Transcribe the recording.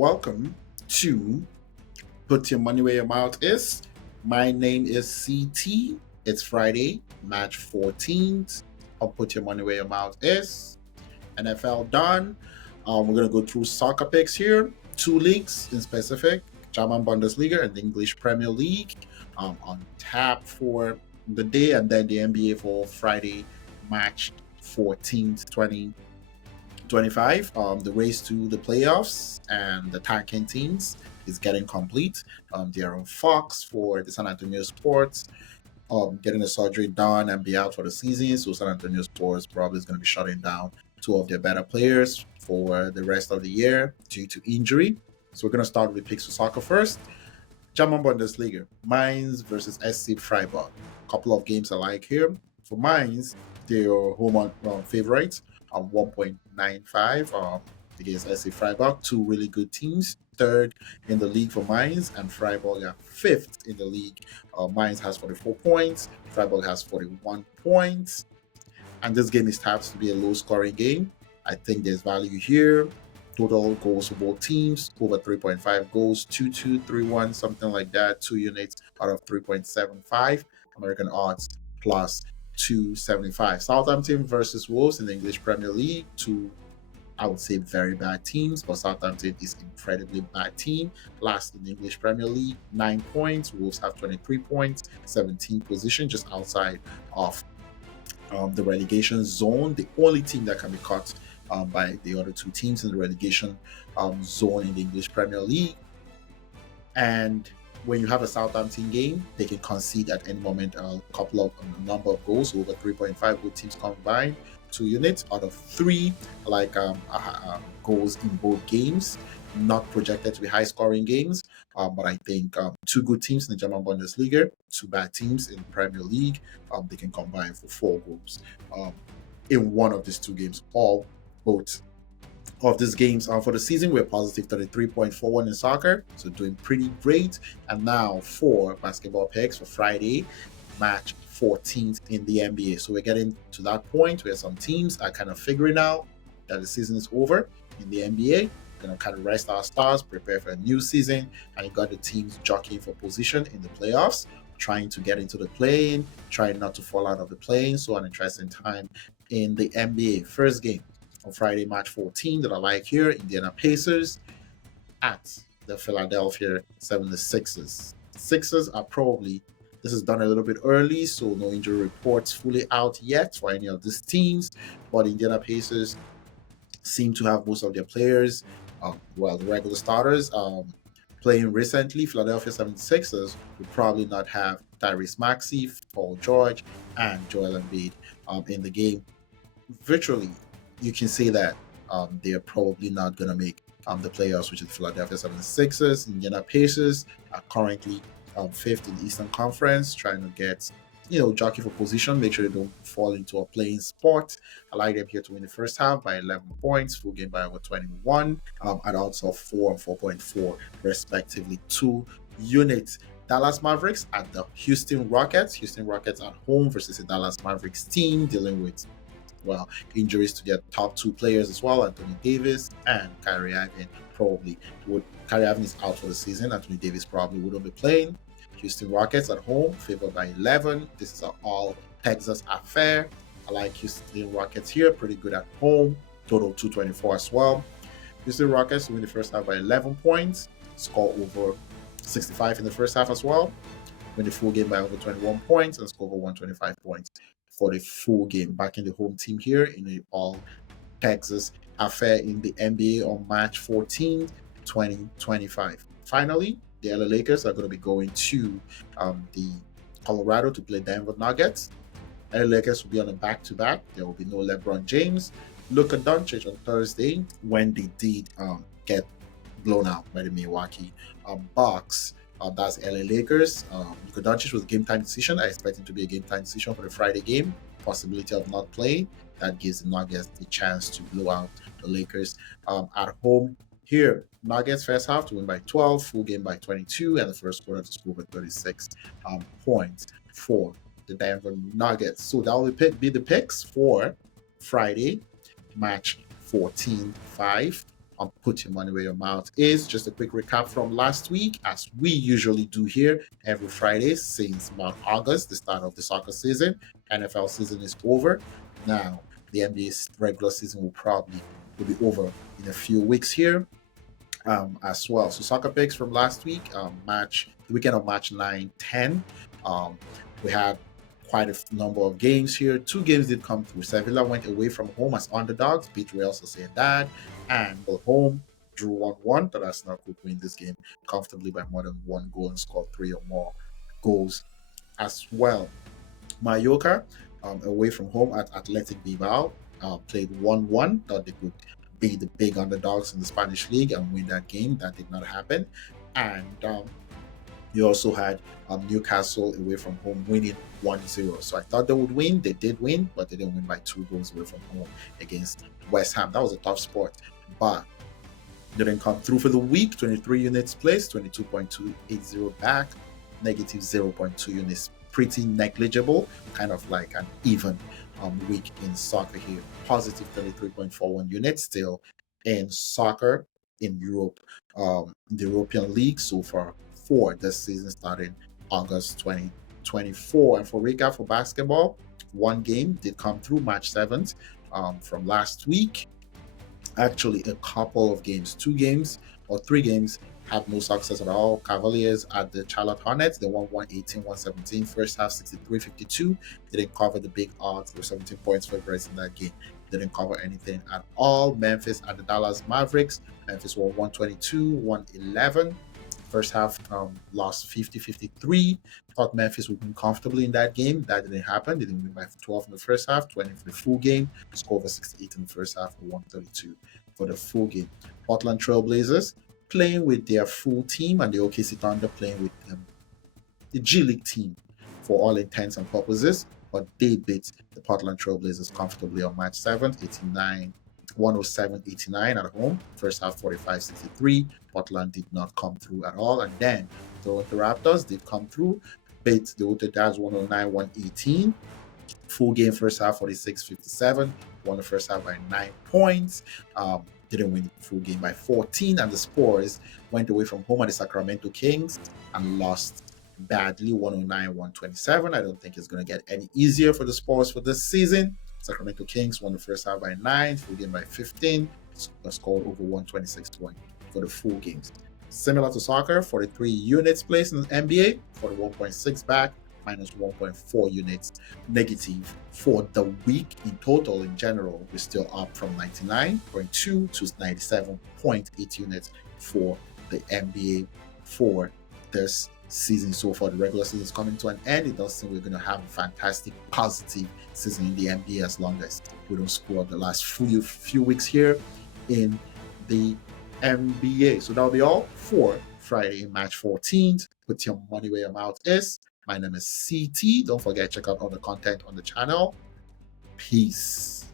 Welcome to Put Your Money Where Your Mouth Is. My name is CT. It's Friday, March 14th. I'll Put Your Money Where Your Mouth Is. NFL done. We're going to go through soccer picks here. Two leagues in specific, German Bundesliga and the English Premier League on tap for the day, and then the NBA for Friday, March 14th, 2025. The race to the playoffs and the tanking teams is getting complete. They're on Fox for the San Antonio Sports, getting the surgery done and be out for the season. So San Antonio Sports probably is going to be shutting down two of their better players for the rest of the year due to injury. So we're going to start with picks for soccer first. German Bundesliga, Mainz versus SC Freiburg. A couple of games I like here. For Mainz, they're home favorites on 1.95 against SC Freiburg. Two really good teams. Third in the league for Mainz, and Freiburg are fifth in the league. Mainz has 44 points, Freiburg has 41 points. And this game is tapped to be a low scoring game. I think there's value here. Total goals for both teams, over 3.5 goals, 2-2, 3-1, something like that. 2 units out of 3.75. American odds plus 275. Southampton versus Wolves in the English Premier League. Two, I would say, very bad teams, but Southampton is incredibly bad team. Last in the English Premier League, 9 points. Wolves have 23 points, 17th position, just outside of the relegation zone. The only team that can be caught by the other two teams in the relegation zone in the English Premier League. And when you have a Southampton game, they can concede at any moment a number of goals, over 3.5 good teams combined. 2 units out of 3 goals in both games. Not projected to be high scoring games, but I think 2 good teams in the German Bundesliga, 2 bad teams in the Premier League, they can combine for 4 goals in one of these 2 games, or both of these games. For the season, we're positive 33.41 in soccer, so doing pretty great. And now for basketball picks for Friday, March 14th in the NBA. So we're getting to that point where some teams are kind of figuring out that the season is over in the NBA. We're going to kind of rest our stars, prepare for a new season, and you got the teams jockeying for position in the playoffs, trying to get into the play-in, trying not to fall out of the play-in. So an interesting time in the NBA. First game on Friday, March 14th that I like here, Indiana Pacers at the Philadelphia 76ers. Sixers are probably, this is done a little bit early, so no injury reports fully out yet for any of these teams, but Indiana Pacers seem to have most of their players, the regular starters, playing recently. Philadelphia 76ers would probably not have Tyrese Maxey, Paul George, and Joel Embiid in the game. Virtually, you can say that they're probably not going to make the playoffs, which is Philadelphia 76ers. Indiana Pacers are currently 5th in the Eastern Conference, trying to get, jockey for position, make sure they don't fall into a playing spot. I like them here to win the first half by 11 points, full game by over 21, at odds of 4 and 4.4, respectively, 2 units. Dallas Mavericks at the Houston Rockets. Houston Rockets at home versus the Dallas Mavericks team dealing with injuries to their top 2 players as well, Anthony Davis and Kyrie Irving. Kyrie Irving is out for the season. Anthony Davis probably wouldn't be playing. Houston Rockets at home, favored by 11. This is an all Texas affair. I like Houston Rockets here, pretty good at home. Total 224 as well. Houston Rockets win the first half by 11 points, score over 65 in the first half as well. Win the full game by over 21 points and score over 125 points for the full game. Backing the home team here in the all Texas affair in the NBA on March 14, 2025. Finally, the LA Lakers are going to be going to the Colorado to play Denver Nuggets. LA Lakers will be on a back-to-back. There will be no LeBron James. Luka Doncic on Thursday, when they did get blown out by the Milwaukee Bucks. That's LA Lakers. Luka Doncic was a game-time decision. I expect it to be a game-time decision for the Friday game. Possibility of not playing. That gives the Nuggets the chance to blow out the Lakers at home. Here, Nuggets first half to win by 12, full game by 22, and the first quarter to score by 36 points for the Denver Nuggets. So that will be the picks for Friday, March 14, 5 Put your money where your mouth is. Just a quick recap from last week, as we usually do here every Friday since about August, the start of the soccer season. NFL season is over. Now, the NBA's regular season will be over in a few weeks here as well. So soccer picks from last week, the weekend of March 9, 10. Um, we had quite a number of games here. Two games did come through. Sevilla went away from home as underdogs, beat Real Sociedad, and the home drew 1-1. But Arsenal could win this game comfortably by more than one goal and score three or more goals as well. Mallorca, away from home at Athletic Bilbao, played 1-1. Thought they could be the big underdogs in the Spanish league and win that game. That did not happen. And you also had Newcastle away from home winning 1-0. So I thought they would win. They did win, but they didn't win by 2 goals away from home against West Ham. That was a tough sport. But didn't come through for the week. 23 units placed, 22.280 back, negative 0.2 units. Pretty negligible, kind of like an even week in soccer here. Positive 33.41 units still in soccer in Europe, the European League so far for this season starting August 2024. And for recap for basketball, one game did come through March 7th from last week. Actually, a couple of games, 2 games or 3 games, had no success at all. Cavaliers at the Charlotte Hornets, they won 118-117, first half 63-52. They didn't cover the big odds. There were 17 points favorites in that game. They didn't cover anything at all. Memphis at the Dallas Mavericks. Memphis won 122-111. First half lost 50-53. Thought Memphis would win comfortably in that game. That didn't happen. They didn't win by 12 in the first half, 20 for the full game. Score over 68 in the first half, 132 for the full game. Portland Trailblazers playing with their full team, and the OKC Thunder playing with the G League team for all intents and purposes. But they beat the Portland Trailblazers comfortably on March 7th, 107-89 at home. First half 45-63. Portland did not come through at all. And then the Raptors did come through, beat the Utah Jazz 109-118. Full game first half 46-57. Won the first half by 9 points. Didn't win the full game by 14. And the Spurs went away from home at the Sacramento Kings and lost badly 109-127. I don't think it's going to get any easier for the Spurs for this season. Sacramento Kings won the first half by 9, full game by 15, scored over 126 points for the full games. Similar to soccer, 43 units placed in the NBA, 41.6 back, minus 1.4 units negative for the week. In total, in general, we're still up from 99.2 to 97.8 units for the NBA for this season so far. The regular season is coming to an end. It does seem we're going to have a fantastic, positive season in the NBA as long as we don't screw up the last few weeks here in the NBA. So that'll be all for Friday, March 14th. Put your money where your mouth is. My name is CT. Don't forget to check out all the content on the channel. Peace.